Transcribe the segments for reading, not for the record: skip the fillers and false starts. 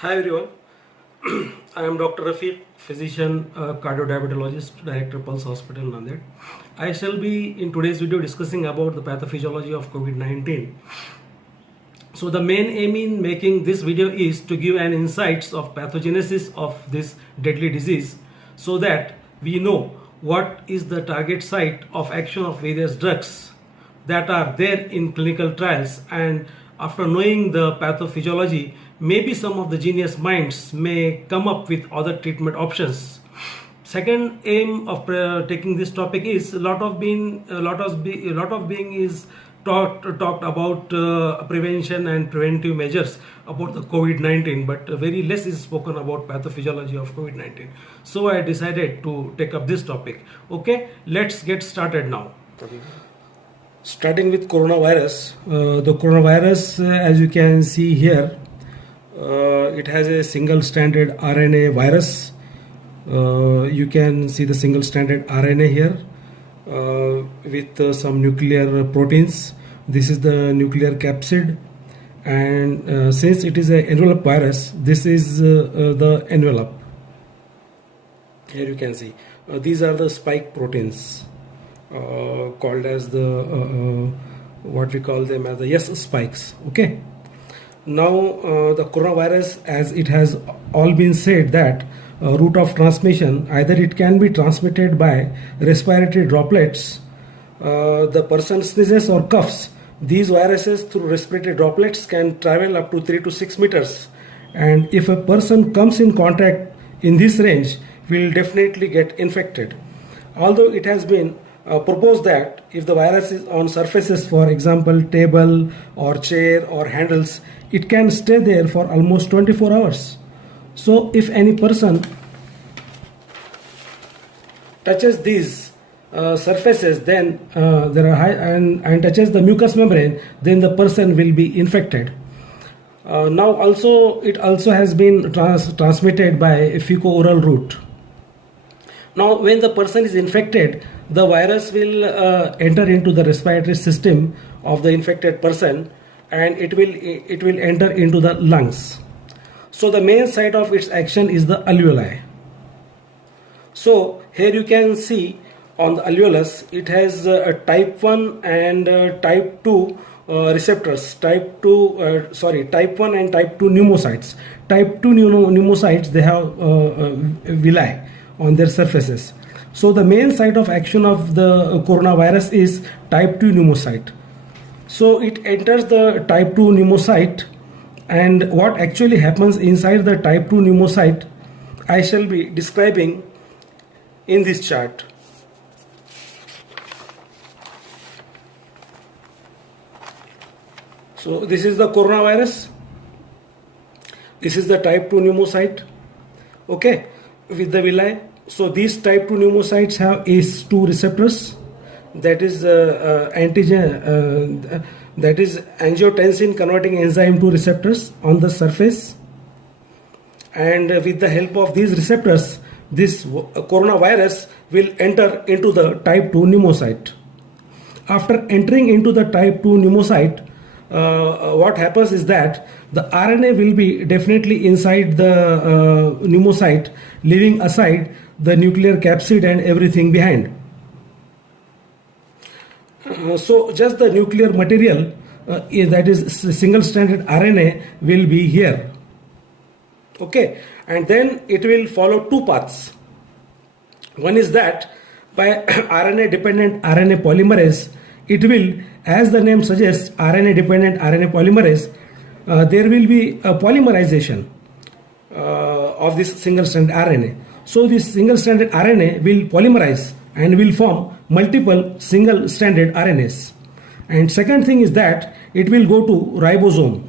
Hi everyone, I am Dr.Rafeeque, physician, cardiodiabetologist, director Pulse Hospital, Nanded. I shall be in today's video discussing about the pathophysiology of COVID-19. So the main aim in making this video is to give an insights of pathogenesis of this deadly disease so that we know what is the target site of action of various drugs that are there in clinical trials, and after knowing the pathophysiology, maybe some of the genius minds may come up with other treatment options. Second aim of taking this topic is a lot of being is talked about prevention and preventive measures about the COVID-19, but very less is spoken about pathophysiology of COVID-19. So I decided to take up this topic. Okay, let's get started now. Starting with coronavirus. The coronavirus, as you can see here, it has a single-stranded RNA virus. You can see the single-stranded RNA here with some nuclear proteins. This is the nuclear capsid, and since it is an envelope virus, this is the envelope. Here you can see these are the spike proteins called as the what we call them as the S spikes. Okay. Now the coronavirus, as it has all been said that route of transmission, either it can be transmitted by respiratory droplets, the person sneezes or coughs. These viruses through respiratory droplets can travel up to 3 to 6 meters, and if a person comes in contact in this range, will definitely get infected. Although it has been proposed that if the virus is on surfaces, for example table or chair or handles, it can stay there for almost 24 hours. So if any person touches these surfaces, then there are high and touches the mucous membrane, then the person will be infected. Now also it also has been transmitted by a fecal-oral route. Now when the person is infected, the virus will enter into the respiratory system of the infected person, and it will enter into the lungs. So the main site of its action is the alveoli. So here you can see on the alveolus, it has a type 1 and type 2 receptors, type 1 and type 2 pneumocytes. Type 2 pneumocytes, they have villi on their surfaces. So the main site of action of the coronavirus is type 2 pneumocyte. So it enters the type 2 pneumocyte, and what actually happens inside the type 2 pneumocyte I shall be describing in this chart. So this is the coronavirus. This is the type 2 pneumocyte. Okay, with the villi. So these type 2 pneumocytes have ACE2 receptors, that is antigen, that is angiotensin converting enzyme 2 receptors on the surface, and with the help of these receptors, this coronavirus will enter into the type 2 pneumocyte. After entering into the type 2 pneumocyte, what happens is that the RNA will be definitely inside the pneumocyte, leaving aside the nuclear capsid and everything behind. So just the nuclear material, that is single-stranded RNA, will be here. Okay, and then it will follow two paths. One is that by RNA-dependent RNA polymerase, it will, as the name suggests, RNA-dependent RNA polymerase, there will be a polymerization of this single-stranded RNA. So this single-stranded RNA will polymerize and will form multiple single-stranded RNAs. And second thing is that it will go to ribosome,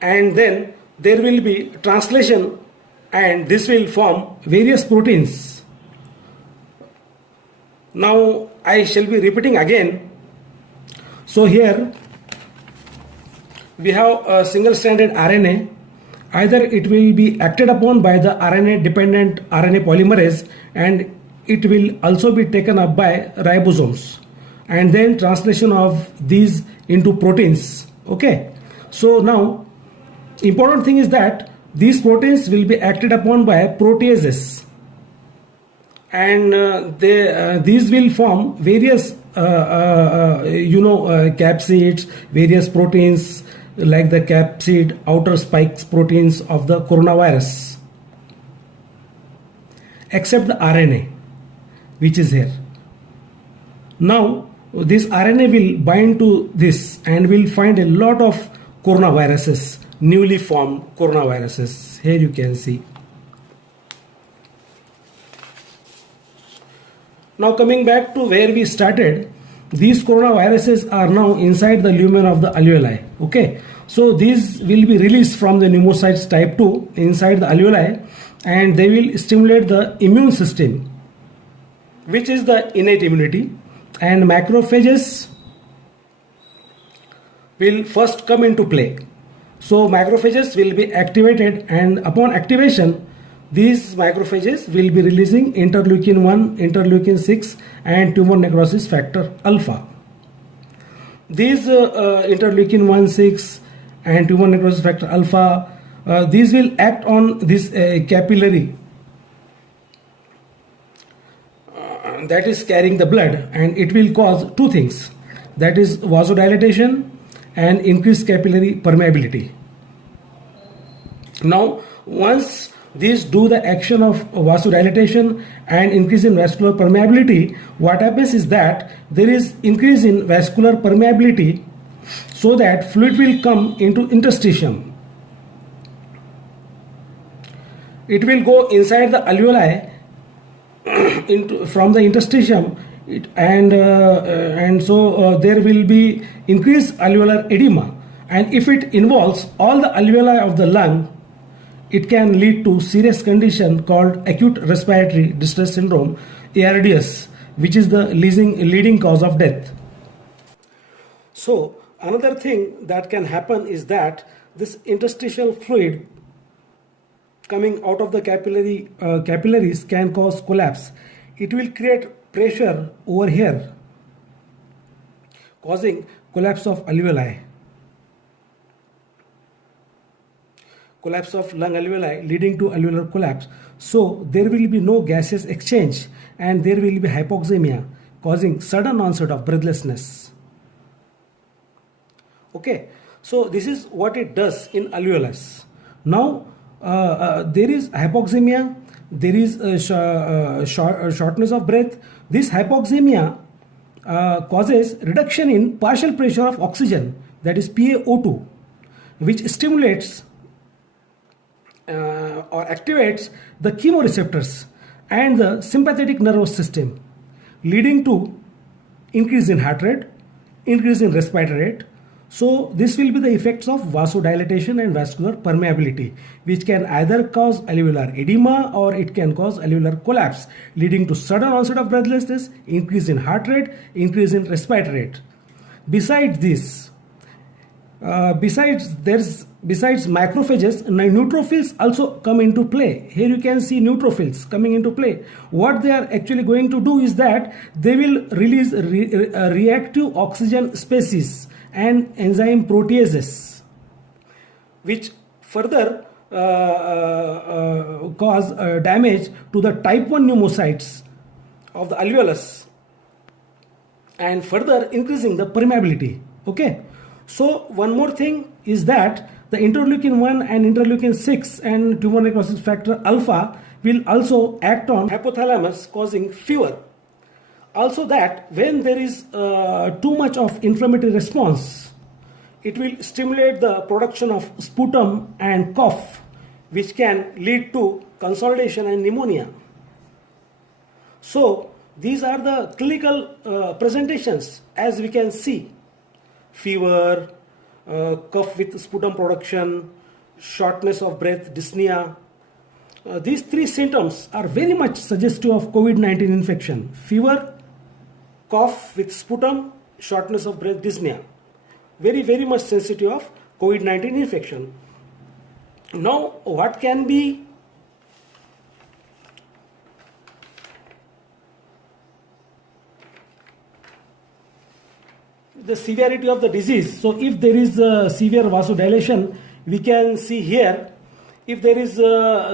and then there will be translation, and this will form various proteins. Now I shall be repeating again. So here we have a single-stranded RNA. Either it will be acted upon by the RNA-dependent RNA polymerase, and it will also be taken up by ribosomes, and then translation of these into proteins. Okay, so now important thing is that these proteins will be acted upon by proteases, and these will form various capsids, various proteins like the capsid outer spikes proteins of the coronavirus, except the RNA which is here. Now this RNA will bind to this and will find a lot of coronaviruses, newly formed coronaviruses. Here you can see. Now coming back to where we started, these coronaviruses are now inside the lumen of the alveoli. Okay, so these will be released from the pneumocytes type 2 inside the alveoli, and they will stimulate the immune system, which is the innate immunity, and macrophages will first come into play. So macrophages will be activated, and upon activation these macrophages will be releasing interleukin 1, interleukin 6 and tumor necrosis factor alpha. These interleukin 1, 6 and tumor necrosis factor alpha, these will act on this capillary that is carrying the blood, and it will cause two things, that is vasodilatation and increased capillary permeability. Now once these do the action of vasodilatation and increase in vascular permeability, what happens is that there is increase in vascular permeability, so that fluid will come into interstitium. It will go inside the alveoli from the interstitium, and so there will be increased alveolar edema, and if it involves all the alveoli of the lung, it can lead to serious condition called acute respiratory distress syndrome, ARDS, which is the leading cause of death. So another thing that can happen is that this interstitial fluid coming out of the capillaries can cause collapse. It will create pressure over here, causing collapse of alveoli, collapse of lung alveoli, leading to alveolar collapse. So there will be no gaseous exchange, and there will be hypoxemia, causing sudden onset of breathlessness. Okay, so this is what it does in alveolus. Now there is hypoxemia, there is shortness of breath. This hypoxemia causes reduction in partial pressure of oxygen, that is PaO2, which stimulates or activates the chemoreceptors and the sympathetic nervous system, leading to increase in heart rate, increase in respiratory rate. So this will be the effects of vasodilatation and vascular permeability, which can either cause alveolar edema or it can cause alveolar collapse, leading to sudden onset of breathlessness, increase in heart rate, increase in respiratory rate. Besides this, besides macrophages, neutrophils also come into play. Here you can see neutrophils coming into play. What they are actually going to do is that they will release reactive oxygen species and enzyme proteases, which further cause damage to the type 1 pneumocytes of the alveolus and further increasing the permeability. Okay, so one more thing is that the interleukin 1 and interleukin 6 and tumor necrosis factor alpha will also act on hypothalamus, causing fever. Also that when there is too much of inflammatory response, it will stimulate the production of sputum and cough, which can lead to consolidation and pneumonia. So these are the clinical presentations, as we can see: fever, cough with sputum production, shortness of breath, dyspnea. These three symptoms are very much suggestive of COVID-19 infection: fever, cough with sputum, shortness of breath, dyspnea. Very, very much sensitive of COVID-19 infection. Now, what can be the severity of the disease? So if there is severe vasodilation we can see here, if there is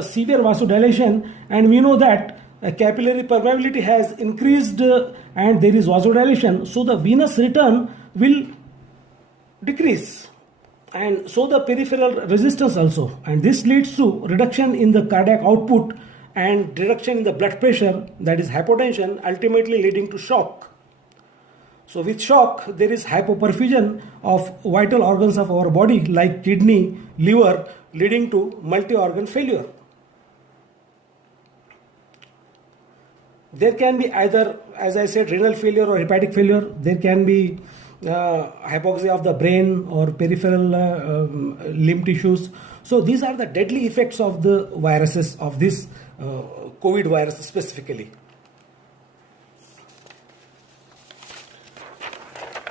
severe vasodilation, and we know that capillary permeability has increased and there is vasodilation, so the venous return will decrease, and so the peripheral resistance also, and this leads to reduction in the cardiac output and reduction in the blood pressure, that is hypotension, ultimately leading to shock. So with shock, there is hypoperfusion of vital organs of our body like kidney, liver, leading to multi-organ failure. There can be either, as I said, renal failure or hepatic failure. There can be hypoxia of the brain or peripheral limb tissues. So these are the deadly effects of the viruses, of this COVID virus specifically.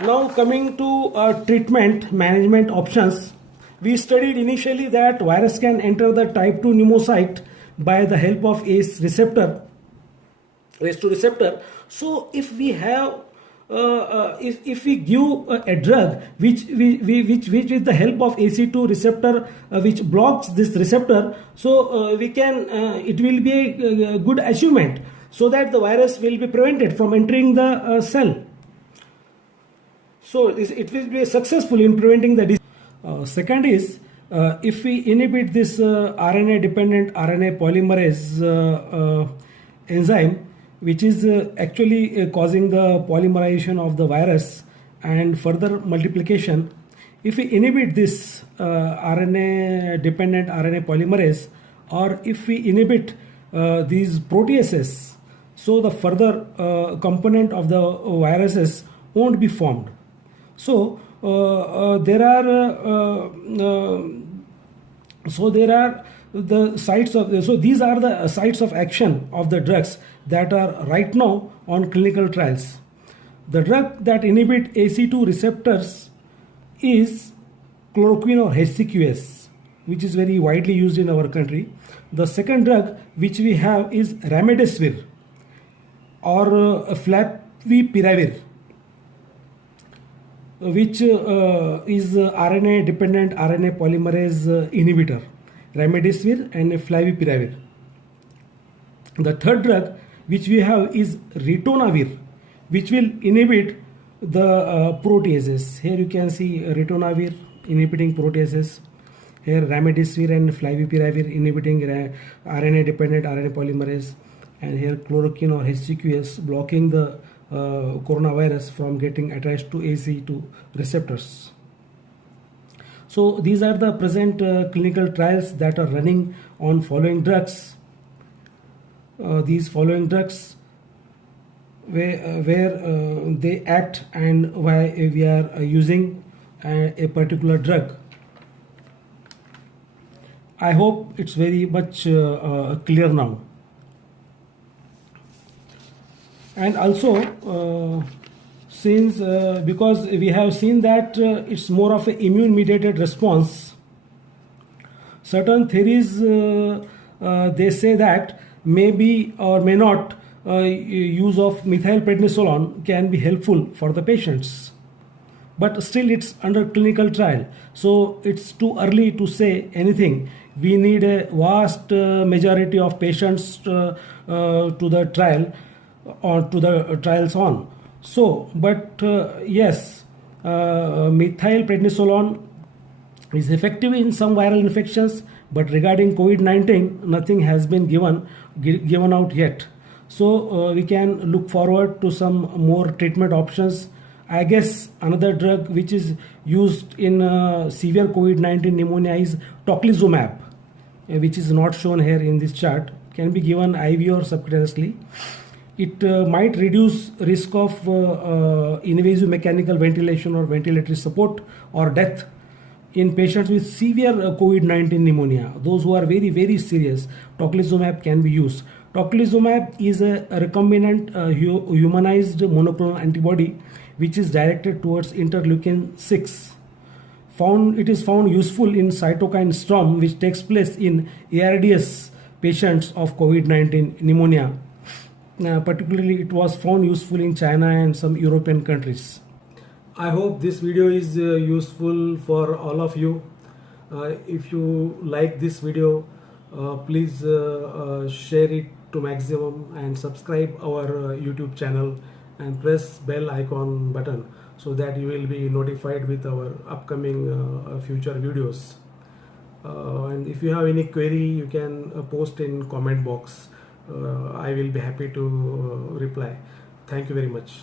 Now coming to treatment management options, we studied initially that virus can enter the type 2 pneumocyte by the help of ACE receptor, ACE2 receptor. So if we have if we give a drug which with the help of ACE2 receptor which blocks this receptor, so we can it will be a good achievement, so that the virus will be prevented from entering the cell. So it will be successful in preventing the disease. Second is, if we inhibit this RNA dependent RNA polymerase enzyme, which is actually causing the polymerization of the virus and further multiplication. If we inhibit this RNA dependent RNA polymerase, or if we inhibit these proteases, so the further component of the viruses won't be formed. So there are the sites of, so these are the sites of action of the drugs that are right now on clinical trials. The drug that inhibit ACE2 receptors is chloroquine or HCQS, which is very widely used in our country. The second drug which we have is remdesivir or flavipiravir, which is RNA dependent RNA polymerase inhibitor, remdesivir and flavipiravir. The third drug which we have is ritonavir, which will inhibit the proteases. Here you can see ritonavir inhibiting proteases. Here remdesivir and flavipiravir inhibiting RNA dependent RNA polymerase, and here chloroquine or HCQS blocking the coronavirus from getting attached to ACE2 receptors. So these are the present clinical trials that are running on following drugs. These following drugs where they act and why we are using a particular drug. I hope it's very much clear now. And also, since because we have seen that it's more of an immune mediated response, certain theories they say that maybe or may not use of methylprednisolone can be helpful for the patients, but still it's under clinical trial, so it's too early to say anything. We need a vast majority of patients to the trial or to the trials on. So, but yes, methylprednisolone is effective in some viral infections, but regarding COVID-19, nothing has been given out yet. So we can look forward to some more treatment options. I guess another drug which is used in severe COVID-19 pneumonia is tocilizumab, which is not shown here in this chart. Can be given IV or subcutaneously. It might reduce risk of invasive mechanical ventilation or ventilatory support or death in patients with severe COVID-19 pneumonia. Those who are very, very serious, tocilizumab can be used. Tocilizumab is a recombinant humanized monoclonal antibody which is directed towards interleukin 6. It is found useful in cytokine storm which takes place in ARDS patients of COVID-19 pneumonia. Particularly it was found useful in China and some European countries. I hope this video is useful for all of you. If you like this video, please share it to maximum and subscribe our YouTube channel and press bell icon button so that you will be notified with our upcoming future videos. And if you have any query, you can post in comment box. I will be happy to reply. Thank you very much.